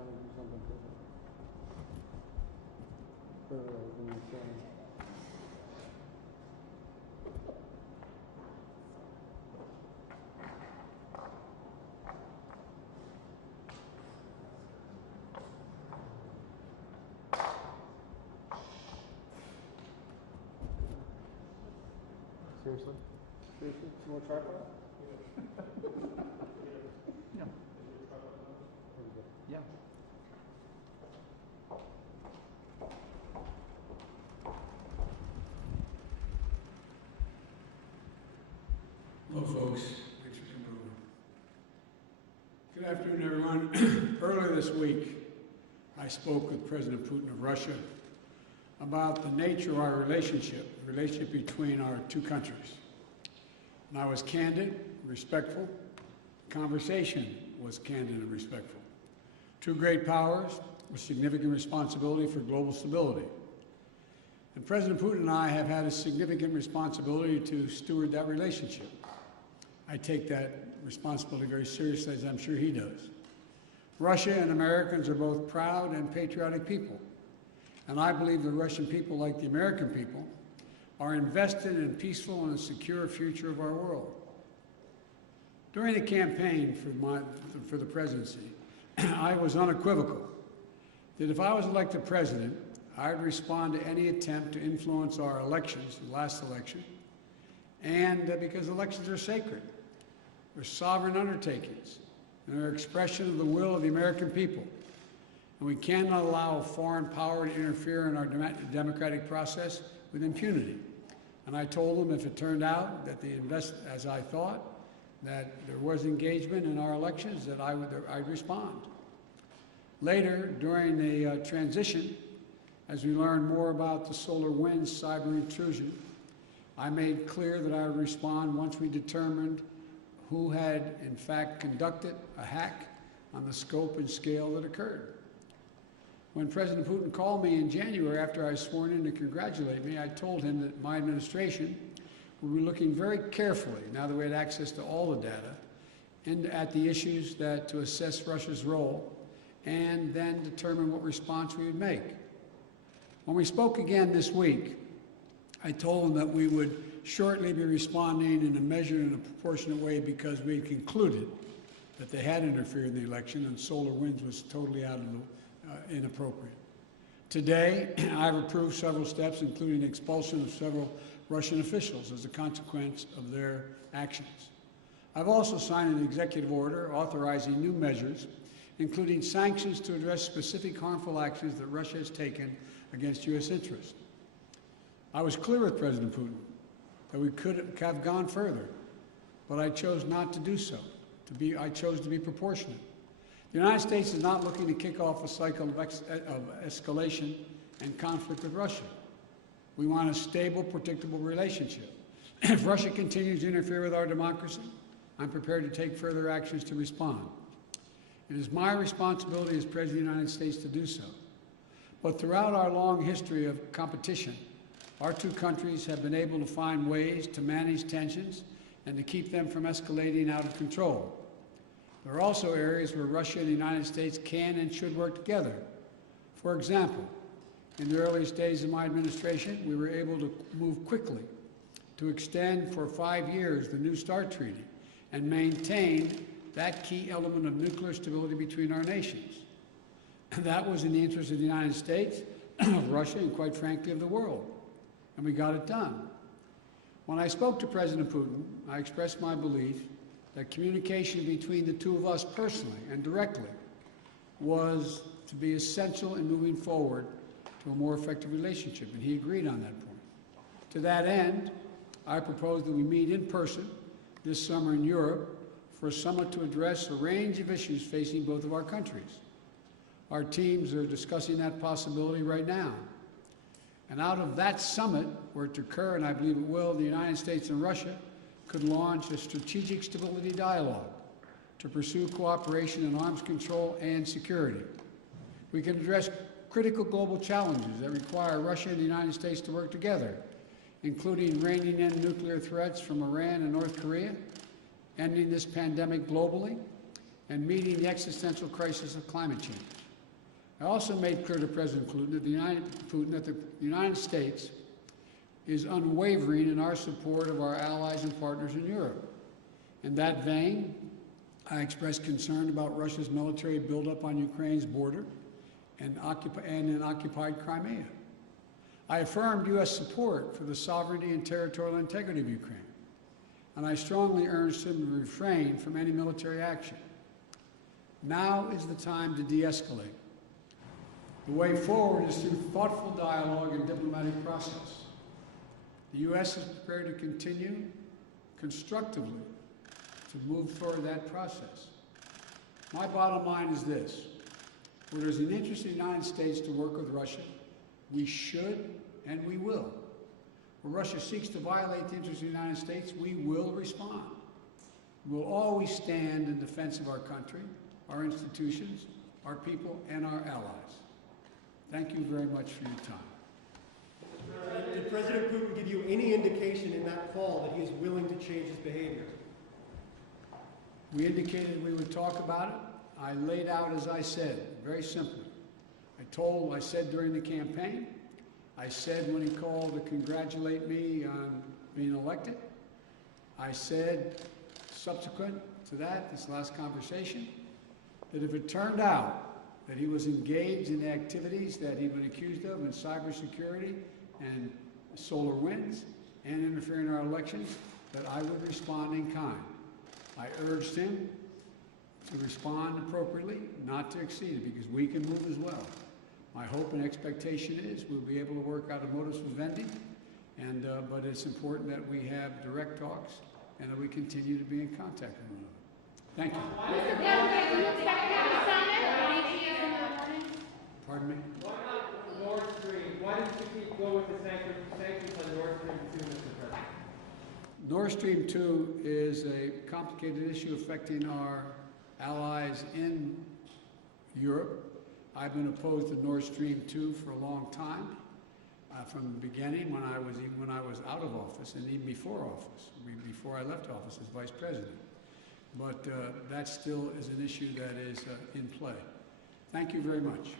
trying to do something different. Further than you're saying. Seriously? Seriously? Some more tripod? Yeah. Yeah. Hello, folks. Thanks for coming over. Good afternoon, everyone. Earlier this week, I spoke with President Putin of Russia about the nature of our relationship, the relationship between our two countries. And I was candid, respectful. The conversation was candid and respectful. Two great powers with significant responsibility for global stability. And President Putin and I have had a significant responsibility to steward that relationship. I take that responsibility very seriously, as I'm sure he does. Russia and Americans are both proud and patriotic people. And I believe the Russian people, like the American people, are invested in a peaceful and a secure future of our world. During the campaign for the presidency, I was unequivocal that if I was elected president, I would respond to any attempt to influence our elections, the last election, and because elections are sacred. They're sovereign undertakings, and they're an expression of the will of the American people. And we cannot allow a foreign power to interfere in our democratic process with impunity. And I told them if it turned out that as I thought, that there was engagement in our elections, that I'd respond. Later, during the transition, as we learned more about the SolarWinds cyber intrusion, I made clear that I would respond once we determined who had, in fact, conducted a hack on the scope and scale that occurred. When President Putin called me in January after I was sworn in to congratulate me, I told him that my administration would be looking very carefully, now that we had access to all the data, and at the issues to assess Russia's role, and then determine what response we would make. When we spoke again this week, I told him that we would shortly be responding in a measured and a proportionate way because we had concluded that they had interfered in the election and SolarWinds was totally inappropriate. Today, I've approved several steps, including expulsion of several Russian officials as a consequence of their actions. I've also signed an executive order authorizing new measures, including sanctions to address specific harmful actions that Russia has taken against U.S. interests. I was clear with President Putin that we could have gone further, but I chose not to do so. I chose to be proportionate. The United States is not looking to kick off a cycle of escalation and conflict with Russia. We want a stable, predictable relationship. If Russia continues to interfere with our democracy, I'm prepared to take further actions to respond. It is my responsibility as President of the United States to do so. But throughout our long history of competition, our two countries have been able to find ways to manage tensions and to keep them from escalating out of control. There are also areas where Russia and the United States can and should work together. For example, in the earliest days of my administration, we were able to move quickly to extend for 5 years the New START Treaty and maintain that key element of nuclear stability between our nations. And that was in the interest of the United States, of Russia, and quite frankly, of the world. And we got it done. When I spoke to President Putin, I expressed my belief that communication between the two of us personally and directly was to be essential in moving forward to a more effective relationship, and he agreed on that point. To that end, I propose that we meet in person this summer in Europe for a summit to address a range of issues facing both of our countries. Our teams are discussing that possibility right now. And out of that summit, were it to occur, and I believe it will, the United States and Russia could launch a strategic stability dialogue to pursue cooperation in arms control and security. We can address critical global challenges that require Russia and the United States to work together, including reining in nuclear threats from Iran and North Korea, ending this pandemic globally, and meeting the existential crisis of climate change. I also made clear to President Putin that the United States is unwavering in our support of our allies and partners in Europe. In that vein, I expressed concern about Russia's military buildup on Ukraine's border and in occupied Crimea. I affirmed U.S. support for the sovereignty and territorial integrity of Ukraine, and I strongly urged him to refrain from any military action. Now is the time to de-escalate. The way forward is through thoughtful dialogue and diplomatic process. The U.S. is prepared to continue constructively to move toward that process. My bottom line is this: where there's an interest in the United States to work with Russia, we should and we will. Where Russia seeks to violate the interests of the United States, we will respond. We'll always stand in defense of our country, our institutions, our people, and our allies. Thank you very much for your time. Did President Putin give you any indication in that call that he is willing to change his behavior? We indicated we would talk about it. I laid out, as I said, very simply. I said during the campaign, I said when he called to congratulate me on being elected, I said subsequent to that, this last conversation, that if it turned out that he was engaged in activities that he'd been accused of in cybersecurity and solar winds and interfering in our elections, that I would respond in kind. I urged him to respond appropriately, not to exceed it, because we can move as well. My hope and expectation is we'll be able to work out a modus vivendi, but it's important that we have direct talks and that we continue to be in contact with one another. Thank you. Mr. President, do you expect to have a summit or meeting in the morning? Pardon me? Why not Nord Stream? Why did you keep going with the sanctions on Nord Stream 2, Mr. President? Nord Stream 2 is a complicated issue affecting our allies in Europe. I've been opposed to Nord Stream 2 for a long time, from the beginning when I was out of office and even before office, before I left office as vice president. But that still is an issue that is in play. Thank you very much.